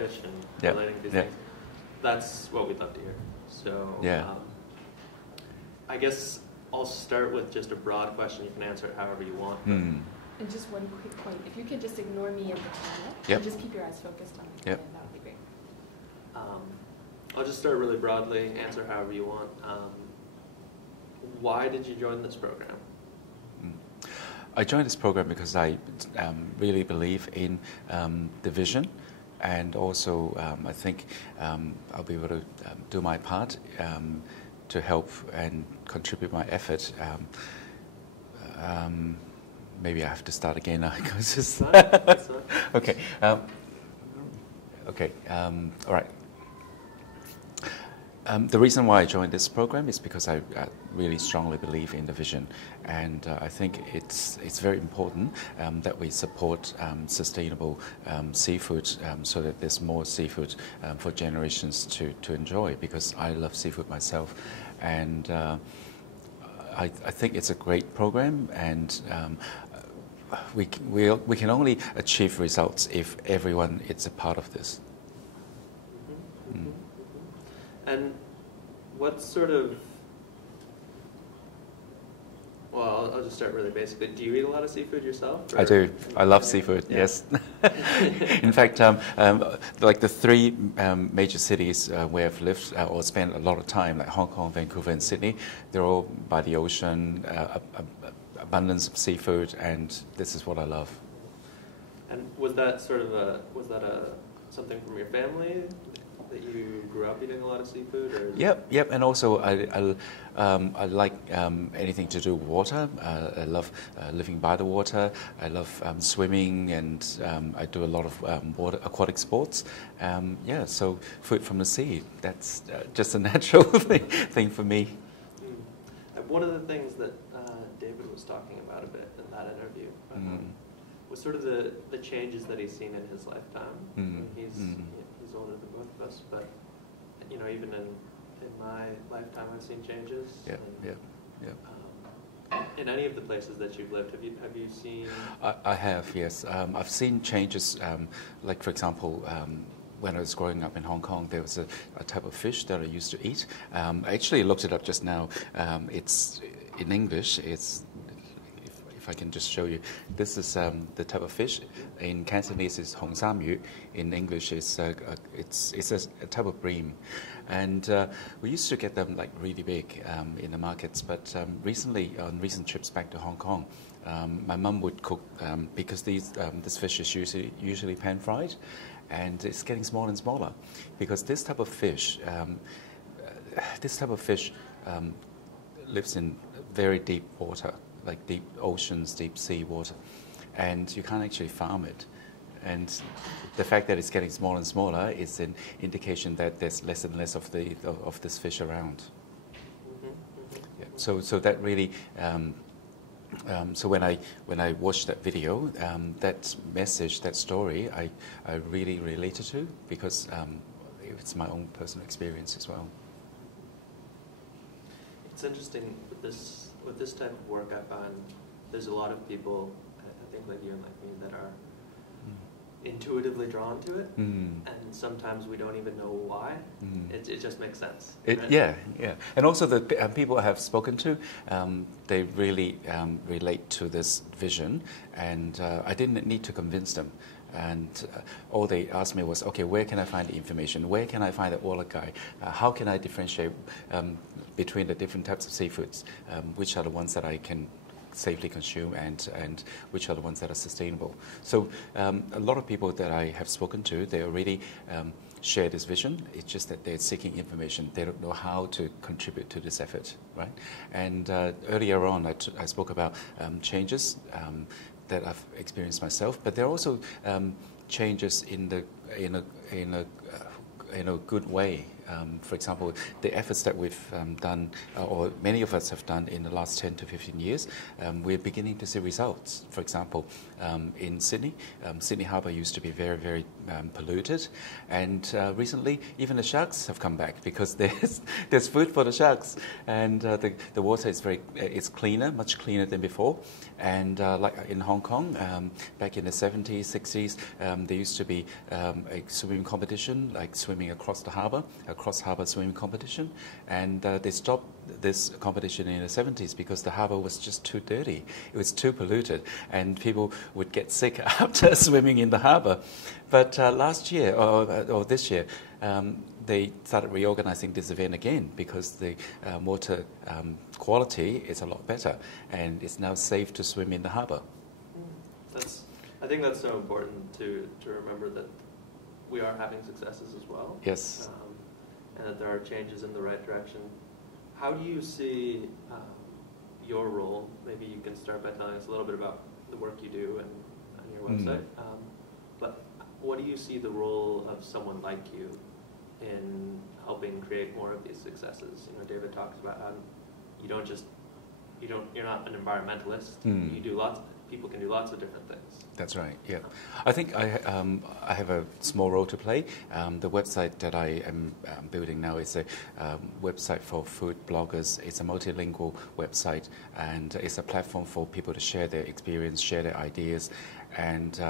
fish and relating these things. That's what we'd love to hear. So I guess I'll start with just a broad question. You can answer it however you want. Mm. And just one quick point. If you could just ignore me and the camera, and just keep your eyes focused on the camera, that would be great. I'll just start really broadly, answer however you want. Why did you join this program? I joined this program because I really believe in the vision, and also I think I'll be able to do my part to help and contribute my effort. Maybe I have to start again now because it's okay. Okay. All right. The reason why I joined this program is because I really strongly believe in the vision, and I think it's very important that we support sustainable seafood so that there's more seafood for generations to enjoy, because I love seafood myself, and I think it's a great program, and we can only achieve results if everyone is a part of this. And what sort of, well, I'll just start really basically. Do you eat a lot of seafood yourself? Or? I do. I love seafood, yes. In fact, like the three major cities where I've lived or spent a lot of time, like Hong Kong, Vancouver, and Sydney, they're all by the ocean, abundance of seafood, and this is what I love. And was that sort of something from your family? That you grew up eating a lot of seafood? Or? Yep, and also I like anything to do with water. I love living by the water. I love swimming, and I do a lot of aquatic sports. So food from the sea, that's just a natural thing for me. One of the things that David was talking about a bit in that interview was sort of the changes that he's seen in his lifetime. He's older than both of us, but even in my lifetime, I've seen changes. In any of the places that you've lived, have you seen? I have, yes. I've seen changes. Like for example, when I was growing up in Hong Kong, there was a type of fish that I used to eat. I actually looked it up just now. It's in English. If I can just show you, this is the type of fish. In Cantonese, it's Hong Sam Yu. In English, it's a type of bream, and we used to get them like really big in the markets. But recently, on recent trips back to Hong Kong, my mum would cook because this fish is usually pan fried, and it's getting smaller and smaller because this type of fish lives in very deep water, like deep oceans, deep sea water, and you can't actually farm it. And the fact that it's getting smaller and smaller is an indication that there's less and less of this fish around. Yeah. So that really. So when I watched that video, that message, that story, I really related to, because it's my own personal experience as well. It's interesting with this type of work. I find there's a lot of people, I think like you and like me, that are intuitively drawn to it, and sometimes we don't even know why. It just makes sense. Right? Yeah. And also the people I have spoken to, they really relate to this vision, and I didn't need to convince them. And all they asked me was, okay, where can I find the information? Where can I find the order guide? How can I differentiate between the different types of seafoods? Which are the ones that I can safely consume, and which are the ones that are sustainable? So a lot of people that I have spoken to, they already share this vision. It's just that they're seeking information. They don't know how to contribute to this effort, right? And earlier on, I spoke about changes that I've experienced myself, but there are also changes in a good way. for example, the efforts that we've done, or many of us have done in the last 10 to 15 years, we're beginning to see results. For example, in Sydney, Sydney Harbour used to be very, very polluted, and recently even the sharks have come back because there's food for the sharks, and the water is it's cleaner, much cleaner than before. And like in Hong Kong, back in the 70s, 60s, there used to be a swimming competition, like swimming across the harbour, a cross-harbour swimming competition, and they stopped this competition in the 70s because the harbour was just too dirty. It was too polluted, and people would get sick after swimming in the harbour. But last year, or this year, they started reorganizing this event again because the water quality is a lot better, and it's now safe to swim in the harbour. I think that's so important to remember that we are having successes as well. Yes. And that there are changes in the right direction. How do you see your role? Maybe you can start by telling us a little bit about the work you do and on your website. But what do you see the role of someone like you in helping create more of these successes? You know, David talks about how you're not an environmentalist. You do people can do lots of different things. That's right, yeah. I think I have a small role to play. The website that I am building now is a website for food bloggers. It's a multilingual website, and it's a platform for people to share their experience, share their ideas, and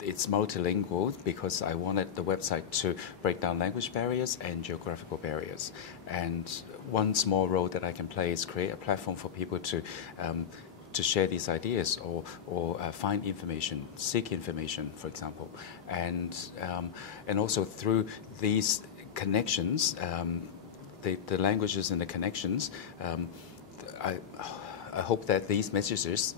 it's multilingual because I wanted the website to break down language barriers and geographical barriers. And one small role that I can play is create a platform for people to share these ideas or find information, seek information, for example. And also through these connections, the languages and the connections, I hope that these messages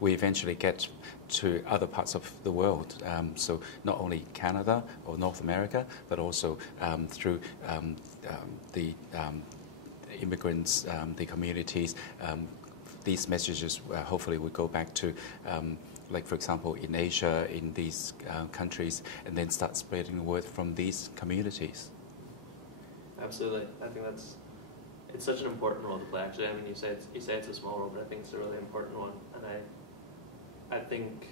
will eventually get to other parts of the world. So not only Canada or North America, but also through the immigrants, the communities. These messages hopefully would go back to, like for example, in Asia, in these countries, and then start spreading the word from these communities. Absolutely, I think it's such an important role to play. Actually, I mean, you say it's a small role, but I think it's a really important one, and I think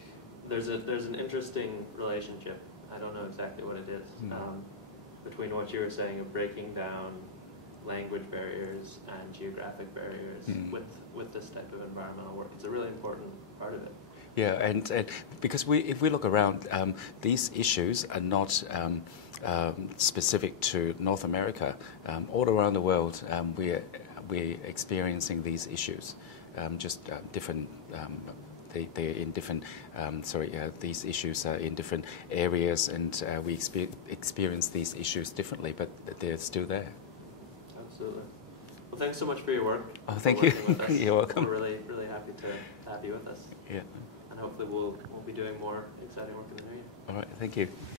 there's an interesting relationship. I don't know exactly what it is between what you were saying of breaking down language barriers and geographic barriers with this type of environmental work. It's a really important part of it. Yeah, and because if we look around, these issues are not specific to North America. All around the world, we're experiencing these issues, just different. They're in different. These issues are in different areas, and we experience these issues differently, but they're still there. Absolutely. Well, thanks so much for your work. Oh, thank you. You're welcome. We're really, really happy to have you with us. Yeah. And hopefully we'll be doing more exciting work in the new year. All right. Thank you.